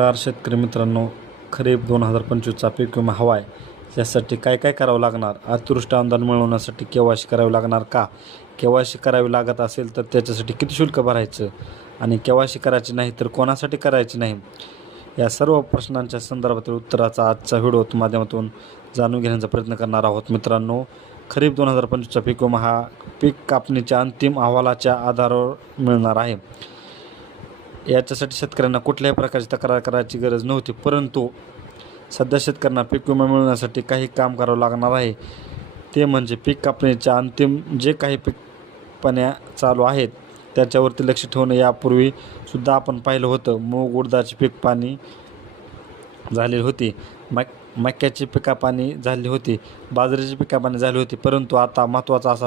नमस्कार शेतकरी मित्रांनो, खरीप 2025चा पीक विमा हवा आहे. यासाठी काय काय करावं लागणार? अतिवृष्टी अनुदान मिळवण्यासाठी केवायसी करावी लागणार का? केवायसी करावी लागत असेल तर त्याच्यासाठी किती शुल्क भरायचं? आणि केवायसी करायची नाही तर कोणासाठी करायची नाही? या सर्व प्रश्नांच्या संदर्भातील उत्तराचा आजचा व्हिडिओ माध्यमातून जाणून घेण्याचा प्रयत्न करणार आहोत. मित्रांनो, खरीप 2025चा पीक विमा हा पीक कापणीच्या अंतिम अहवालाच्या आधारावर मिळणार आहे. याच्यासाठी शेतकऱ्यांना कुठल्याही प्रकारची तक्रार करायची गरज नव्हती, परंतु सध्या शेतकऱ्यांना पीक विमा मिळवण्यासाठी काही काम करावं लागणार आहे. ते म्हणजे पीक कापणीच्या अंतिम जे काही पीकपण्या चालू आहेत त्याच्यावरती लक्ष ठेवणं. यापूर्वीसुद्धा आपण पाहिलं होतं, मूग उडदाची पीक पाणी झालेली होती, मक्याची पिकापाणी झाली होती, बाजरीची पिकापाणी झाली होती. परंतु आता महत्त्वाचा असा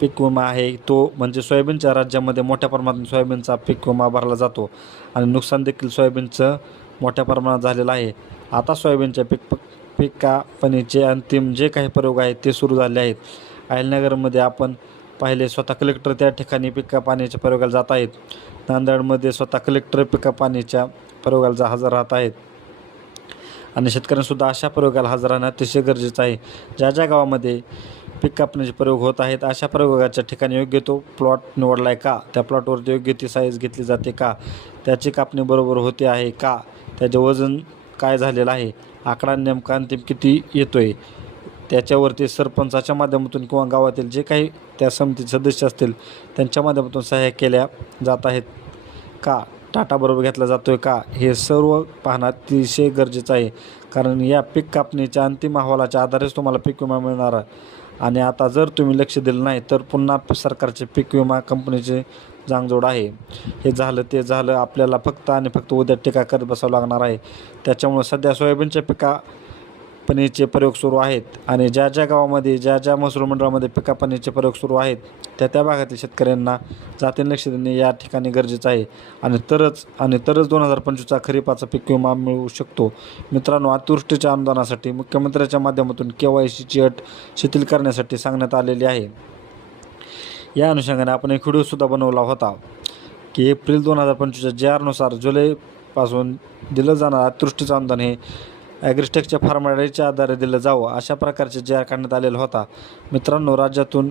पीक विमा आहे, तो म्हणजे सोयाबीनच्या राज्यामध्ये मोठ्या प्रमाणात सोयाबीनचा पीक विमा भरला जातो आणि नुकसान देखील सोयाबीनचं मोठ्या प्रमाणात झालेलं आहे. आता सोयाबीनच्या पिकापणीचे अंतिम जे काही प्रयोग आहेत ते सुरू झाले आहेत. अहिल्यानगरमध्ये आपण पाहिले, स्वतः कलेक्टर त्या ठिकाणी पिकापाणीच्या प्रयोगाला जात आहेत. नांदेडमध्ये स्वतः कलेक्टर पिकापाणीच्या प्रयोगाला हजर राहत आहेत आणि शेतकऱ्यांसुद्धा अशा प्रयोगाला हजर राहणं अतिशय गरजेचं आहे. ज्या ज्या गावामध्ये पीक कापणीचे प्रयोग होत आहेत अशा प्रयोगाच्या ठिकाणी योग्य तो प्लॉट निवडला आहे का? त्या प्लॉटवरती योग्य ती साईज घेतली जाते का? त्याची कापणी बरोबर होते आहे का? त्याचे वजन काय झालेलं आहे? आकडा नेमका अंतिम किती येतो आहे? त्याच्यावरती सरपंचाच्या माध्यमातून किंवा गावातील जे काही त्या समितीचे सदस्य असतील त्यांच्या माध्यमातून सहाय्य केल्या जात आहेत का? टाटा बरोबर घेतला जातो आहे का? हे सर्व पाहणं अतिशय गरजेचं आहे, कारण या पीक कापणीच्या अंतिम अहवालाच्या आधारेच तुम्हाला पीक विमा मिळणार आहे. आणि आता जर तुम्ही लक्ष दिलं नाही तर पुन्हा सरकारचे पीक विमा कंपनीचे जांगजोड आहे. हे झालं ते झालं, आपल्याला फक्त आणि फक्त उद्या टीका करत बसावं लागणार आहे. त्याच्यामुळे सध्या सोयाबीनच्या पिकापणीचे प्रयोग सुरू आहेत आणि ज्या ज्या गावामध्ये ज्या ज्या महसूल मंडळामध्ये पिकापणीचे प्रयोग सुरू आहेत त्या भागातील शेतकऱ्यांना जातीने लक्ष देणे या ठिकाणी गरजेचं आहे. आणि तरच 2025चा खरीपाचा पीक विमा मिळू शकतो. मित्रांनो, अतिवृष्टीच्या अनुदानासाठी मुख्यमंत्र्यांच्या माध्यमातून केवायसीची अट शिथिल करण्यासाठी सांगण्यात आलेली आहे. या अनुषंगाने आपण एक व्हिडिओसुद्धा बनवला होता की एप्रिल 2025च्या JR नुसार जुलैपासून दिलं जाणार अतिवृष्टीचं अनुदान हे ॲग्रिस्टेकच्या फॉर्मॅलिटीच्या आधारे दिलं जावं, अशा प्रकारचे JR काढण्यात आलेला होता. मित्रांनो, राज्यातून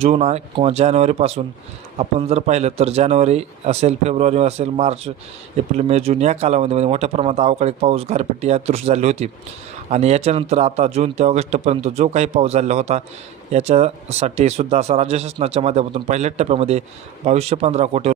जून किंवा जानेवारीपासून आपण जर पाहिलं तर जानेवारी असेल, फेब्रुवारी असेल, मार्च, एप्रिल, मे, जून या कालावधीमध्ये मोठ्या प्रमाणात अवकाळी पाऊस, गारपीट, अतिवृष्टी झाली होती. आणि याच्यानंतर आता जून ते ऑगस्टपर्यंत जो काही पाऊस झालेला होता याच्यासाठी सुद्धा असा राज्य शासनाच्या माध्यमातून पहिल्या टप्प्यामध्ये 2215 कोटी